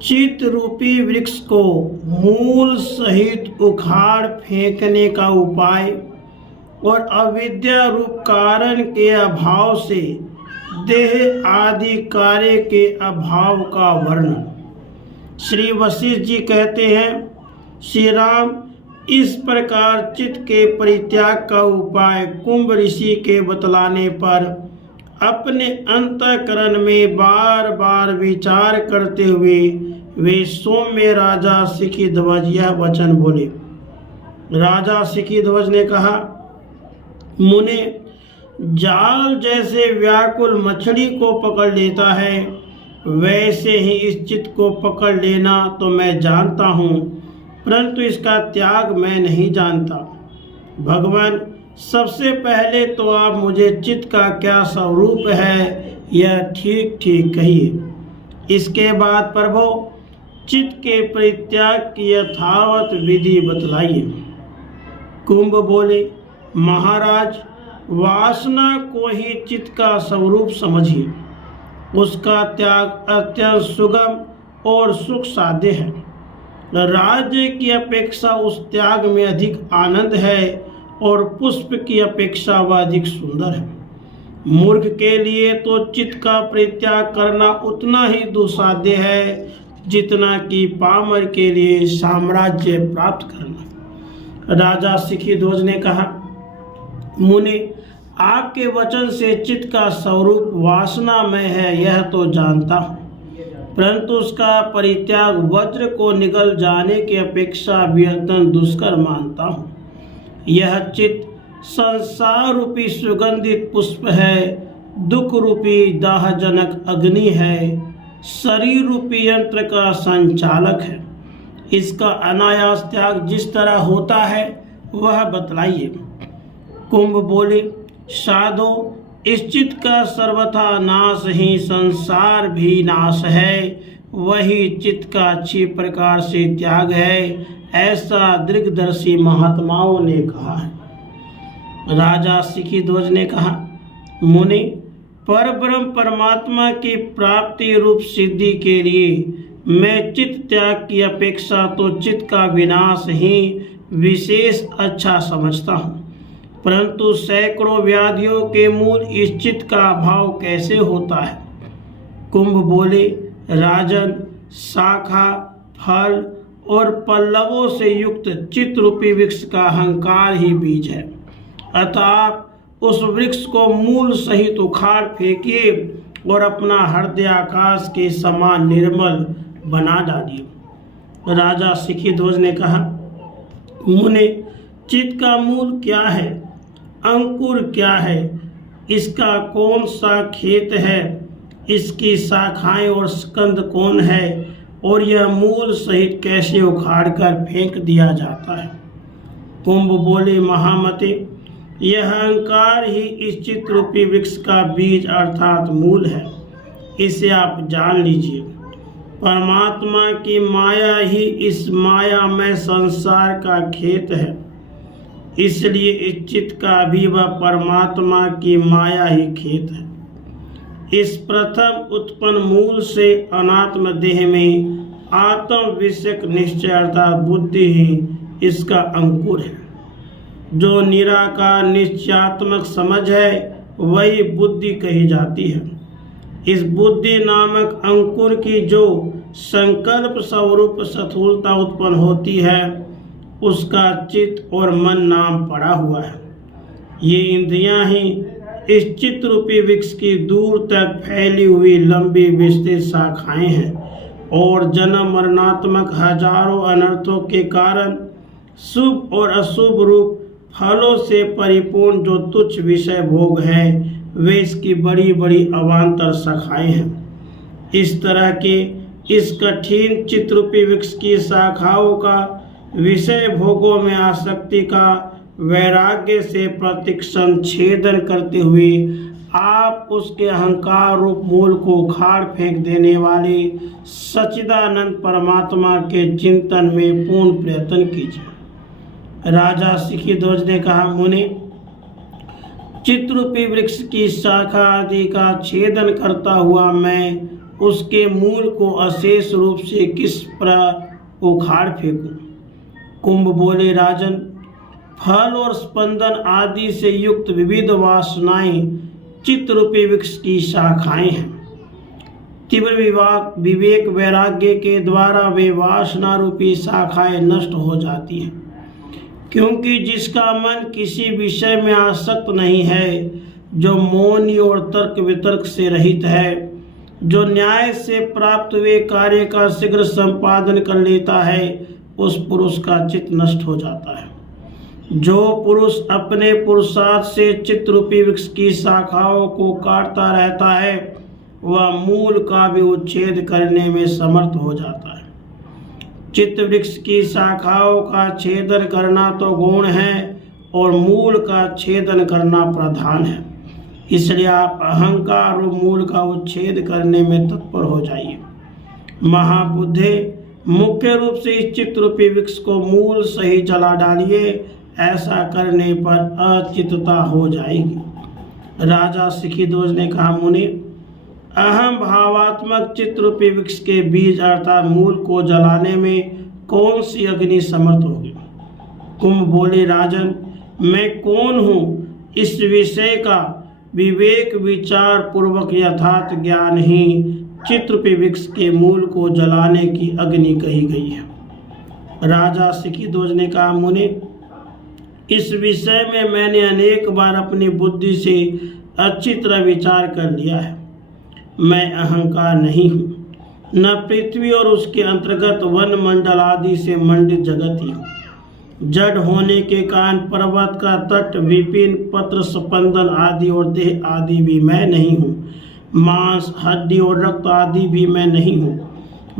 चित्त रूपी वृक्ष को मूल सहित उखाड़ फेंकने का उपाय और अविद्या रूप कारण के अभाव से देह आदि कार्य के अभाव का वर्णन। श्री वशिष्ठ जी कहते हैं, श्री राम इस प्रकार चित्त के परित्याग का उपाय कुंभ ऋषि के बतलाने पर अपने अंतःकरण में बार बार विचार करते हुए वे सौम्य राजा सिखिध्वज यह वचन बोले। राजा सिखिध्वज ने कहा, मुने, जाल जैसे व्याकुल मछली को पकड़ लेता है, वैसे ही इस चित्त को पकड़ लेना तो मैं जानता हूँ, परंतु इसका त्याग मैं नहीं जानता। भगवान, सबसे पहले तो आप मुझे चित्त का क्या स्वरूप है यह ठीक ठीक कहिए। इसके बाद प्रभु चित्त के परित्याग की यथावत विधि बतलाइए। कुंभ बोले, महाराज, वासना को ही चित्त का स्वरूप समझिए। उसका त्याग अत्यंत सुगम और सुख साध्य है। राज्य की अपेक्षा उस त्याग में अधिक आनंद है और पुष्प की अपेक्षा वह अधिक सुंदर है। मूर्ख के लिए तो चित्त का परित्याग करना उतना ही दुस्साध्य है जितना कि पामर के लिए साम्राज्य प्राप्त करना। राजा सिखिध्वज ने कहा, मुने, आपके वचन से चित्त का स्वरूप वासनामय है यह तो जानता हूँ, परंतु उसका परित्याग वज्र को निगल जाने की अपेक्षा भी अत्यंत दुष्कर मानता हूँ। यह चित्त संसार रूपी सुगंधित पुष्प है, दुख रूपी दाहजनक अग्नि है, शरीर रूपी यंत्र का संचालक है। इसका अनायास त्याग जिस तरह होता है वह बतलाइए। कुंभ बोले, साधो, इस चित्त का सर्वथा नाश ही संसार भी नाश है, वही चित्त का अच्छी प्रकार से त्याग है, ऐसा दीर्घदर्शी महात्माओं ने कहा है। राजा सिखिध्वज ने कहा, मुनि, परब्रह्म परमात्मा की प्राप्ति रूप सिद्धि के लिए मैं चित्त त्याग की अपेक्षा तो चित्त का विनाश ही विशेष अच्छा समझता हूँ, परंतु सैकड़ों व्याधियों के मूल इस चित्त का अभाव कैसे होता है। कुंभ बोले, राजन, शाखा, फल और पल्लवों से युक्त चित्त रूपी वृक्ष का अहंकार ही बीज है। अतः आप उस वृक्ष को मूल सहित उखाड़ फेंकिए और अपना हृदय आकाश के समान निर्मल बना डालिए। राजा सिखिध्वज ने कहा, मुने, चित्त का मूल क्या है, अंकुर क्या है, इसका कौन सा खेत है, इसकी शाखाएं और स्कंद कौन है, और यह मूल सहित कैसे उखाड़ कर फेंक दिया जाता है। कुंभ बोले, महामते, यह अहंकार ही इस चित्त रूपी वृक्ष का बीज अर्थात मूल है, इसे आप जान लीजिए। परमात्मा की माया ही इस मायामय संसार का खेत है, इसलिए इस चित्त का भी वह परमात्मा की माया ही खेत है। इस प्रथम उत्पन्न मूल से अनात्म देह में आत्म विषयक निश्चय अर्थात बुद्धि ही इसका अंकुर है। जो निराकार निश्चयात्मक समझ है वही बुद्धि कही जाती है। इस बुद्धि नामक अंकुर की जो संकल्प स्वरूप स्थूलता उत्पन्न होती है उसका चित्त और मन नाम पड़ा हुआ है। ये इंद्रियां ही इस चित्त रूपी वृक्ष की दूर तक फैली हुई लंबी विस्तृत शाखाएं हैं और जन्म मरणात्मक हजारों अनर्थों के कारण शुभ और अशुभ रूप फलों से परिपूर्ण जो तुच्छ विषय भोग है वे इसकी बड़ी बड़ी अवान्तर शाखाएं हैं। इस तरह के इस कठिन चित्रूपी वृक्ष की शाखाओं का विषय भोगों में आसक्ति का वैराग्य से प्रतिक्षण छेदन करते हुए आप उसके अहंकार रूप मूल को उखाड़ फेंक देने वाले सच्चिदानंद परमात्मा के चिंतन में पूर्ण प्रयत्न कीजिए। राजा सिखिध्वज ने कहा, मुनि, चित्रूपी वृक्ष की शाखा आदि का छेदन करता हुआ मैं उसके मूल को अशेष रूप से किस पर उखाड़ फेंकूं? कुंभ बोले, राजन, फल और स्पंदन आदि से युक्त विविध वासनाएं चित्त रूपी वृक्ष की शाखाएं हैं। तीव्र विवेक वैराग्य के द्वारा वे वासना रूपी शाखाएं नष्ट हो जाती हैं, क्योंकि जिसका मन किसी विषय में आसक्त नहीं है, जो मौनी और तर्क वितर्क से रहित है, जो न्याय से प्राप्त हुए कार्य का शीघ्र संपादन कर लेता है, उस पुरुष का चित्त नष्ट हो जाता है। जो पुरुष अपने पुरुषार्थ से चित्त रूपी वृक्ष की शाखाओं को काटता रहता है, वह मूल का भी उच्छेद करने में समर्थ हो जाता है। चित्त वृक्ष की शाखाओं का छेदन करना तो गुण है और मूल का छेदन करना प्रधान है। इसलिए आप अहंकार और मूल का उच्छेद करने में तत्पर हो जाइए। महाबुद्धे, मुख्य रूप से इस चित्त रूपी वृक्ष को मूल सही जला डालिए। ऐसा करने पर अचित्तता हो जाएगी। राजा सिखिध्वज ने कहा, मुनि, अहम भावात्मक चित्त रूपी वृक्ष के बीज अर्थात मूल को जलाने में कौन सी अग्नि समर्थ होगी? कुंभ बोले, राजन, मैं कौन हूँ? इस विषय का विवेक विचार पूर्वक यथार्थ ज्ञान ही चित्त रूपी वृक्ष के मूल को जलाने की अग्नि कही गई है। राजा सिखिध्वज ने कहा, मुनि, इस विषय में मैंने अनेक बार अपनी बुद्धि से अच्छी तरह विचार कर लिया है। मैं अहंकार नहीं हूँ, न पृथ्वी और उसके अंतर्गत वन मंडल आदि से मंडित जगत ही हूँ। जड़ होने के कारण पर्वत का तट, विपिन, पत्र, स्पंदन आदि और देह आदि भी मैं नहीं हूँ। मांस, हड्डी और रक्त आदि भी मैं नहीं हूँ।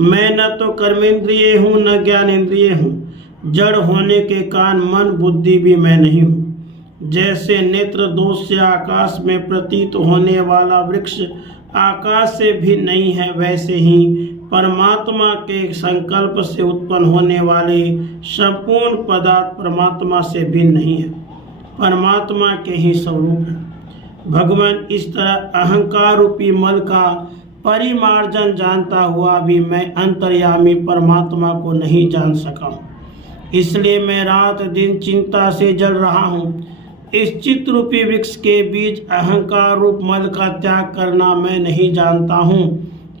मैं न तो कर्मेंद्रिय हूँ न ज्ञानेंद्रिय हूँ। जड़ होने के कारण मन, बुद्धि भी मैं नहीं हूँ। जैसे नेत्र दोष से आकाश में प्रतीत होने वाला वृक्ष आकाश से भी नहीं है, वैसे ही परमात्मा के संकल्प से उत्पन्न होने वाले संपूर्ण पदार्थ परमात्मा से भिन्न नहीं है, परमात्मा के ही स्वरूप है। भगवान, इस तरह अहंकार रूपी मल का परिमार्जन जानता हुआ भी मैं अंतर्यामी परमात्मा को नहीं जान सका। इसलिए मैं रात दिन चिंता से जल रहा हूँ। इस चित्त रूपी वृक्ष के बीज अहंकार रूप मल का त्याग करना मैं नहीं जानता हूँ,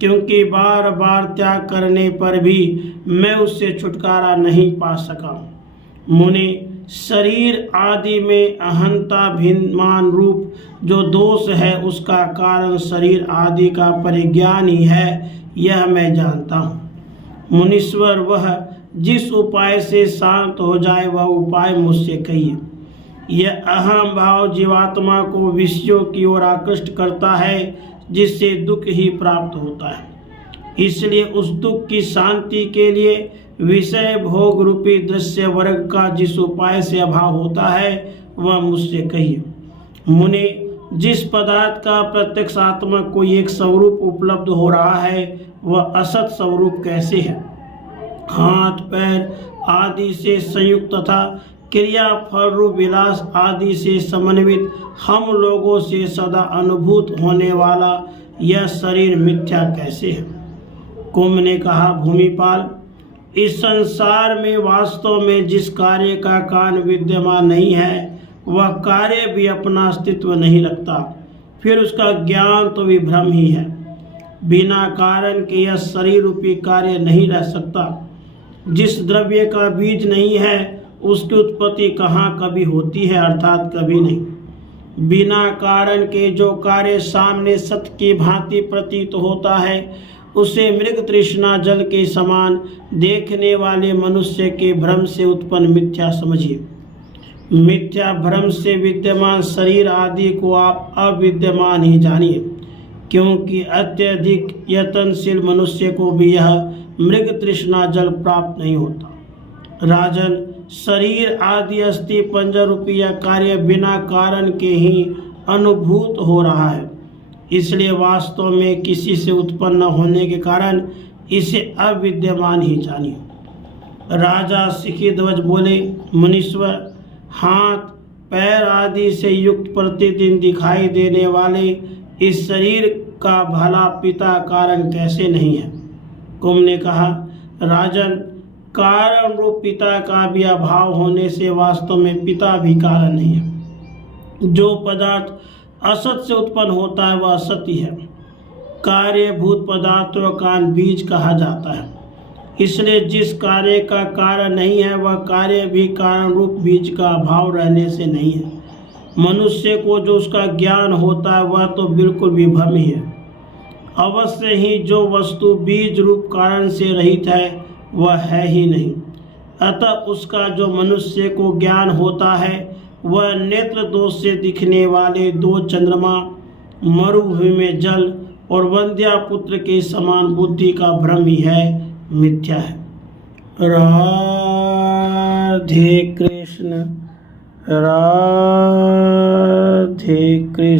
क्योंकि बार बार त्याग करने पर भी मैं उससे छुटकारा नहीं पा सका। मुनि, शरीर आदि में अहंता भिन्नमान रूप जो दोष है, उसका कारण शरीर आदि का परिज्ञान ही है, यह मैं जानता हूँ। मुनीश्वर, वह जिस उपाय से शांत हो जाए वह उपाय मुझसे कहिए। यह अहम भाव जीवात्मा को विषयों की ओर आकृष्ट करता है, जिससे दुख ही प्राप्त होता है। इसलिए उस दुख की शांति के लिए विषय भोग रूपी दृश्य वर्ग का जिस उपाय से अभाव होता है, वह मुझसे कहिए। मुनि, जिस पदार्थ का प्रत्यक्षात्मक कोई एक स्वरूप उपलब्ध हो रहा है, वह असत स्वरूप कैसे है? हाथ, पैर आदि से संयुक्त तथा क्रिया, फल रूप विलास आदि से समन्वित हम लोगों से सदा अनुभूत होने वाला यह शरीर मिथ्या कैसे है? कुंभ ने कहा, भूमिपाल, इस संसार में वास्तव में जिस कार्य का कारण विद्यमान नहीं है, वह कार्य भी अपना अस्तित्व नहीं रखता। फिर उसका ज्ञान तो विभ्रम ही है। बिना कारण के यह शरीर रूपी कार्य नहीं रह सकता। जिस द्रव्य का बीज नहीं है, उसकी उत्पत्ति कहाँ कभी होती है, अर्थात कभी नहीं। बिना कारण के जो कार्य सामने सत्य की भांति प्रतीत होता है, उसे मृग तृष्णा जल के समान देखने वाले मनुष्य के भ्रम से उत्पन्न मिथ्या समझिए। मिथ्या भ्रम से विद्यमान शरीर आदि को आप अविद्यमान ही जानिए, क्योंकि अत्यधिक यत्नशील मनुष्य को भी यह मृग तृष्णा जल प्राप्त नहीं होता। राजन, शरीर आदि अस्थि पंजर रूपी यह कार्य बिना कारण के ही अनुभूत हो रहा है, इसलिए वास्तव में किसी से उत्पन्न होने के कारण इसे अविद्यमान ही जानिए। राजा सिखिध्वज बोले, मुनीश्वर, हाथ, पैर आदि से युक्त प्रतिदिन दिखाई देने वाले इस शरीर का भला पिता कारण कैसे नहीं है? कुंभ ने कहा, राजन, कारण रूप पिता का भी अभाव होने से वास्तव में पिता भी कारण नहीं है। जो पदार्थ असत से उत्पन्न होता है वह असत ही है। कार्यभूत पदार्थों का बीज कहा जाता है। इसलिए जिस कार्य का कारण नहीं है वह कार्य भी कारण रूप बीज का अभाव रहने से नहीं है। मनुष्य को जो उसका ज्ञान होता है वह तो बिल्कुल विभ्रम ही है। अवश्य ही जो वस्तु बीज रूप कारण से रहित है वह है ही नहीं। अतः उसका जो मनुष्य को ज्ञान होता है वह नेत्र दोष से दिखने वाले दो चंद्रमा, मरुभूमि में जल और वंध्या पुत्र के समान बुद्धि का भ्रम ही है, मिथ्या है। राधे कृष्ण, राधे कृष्ण।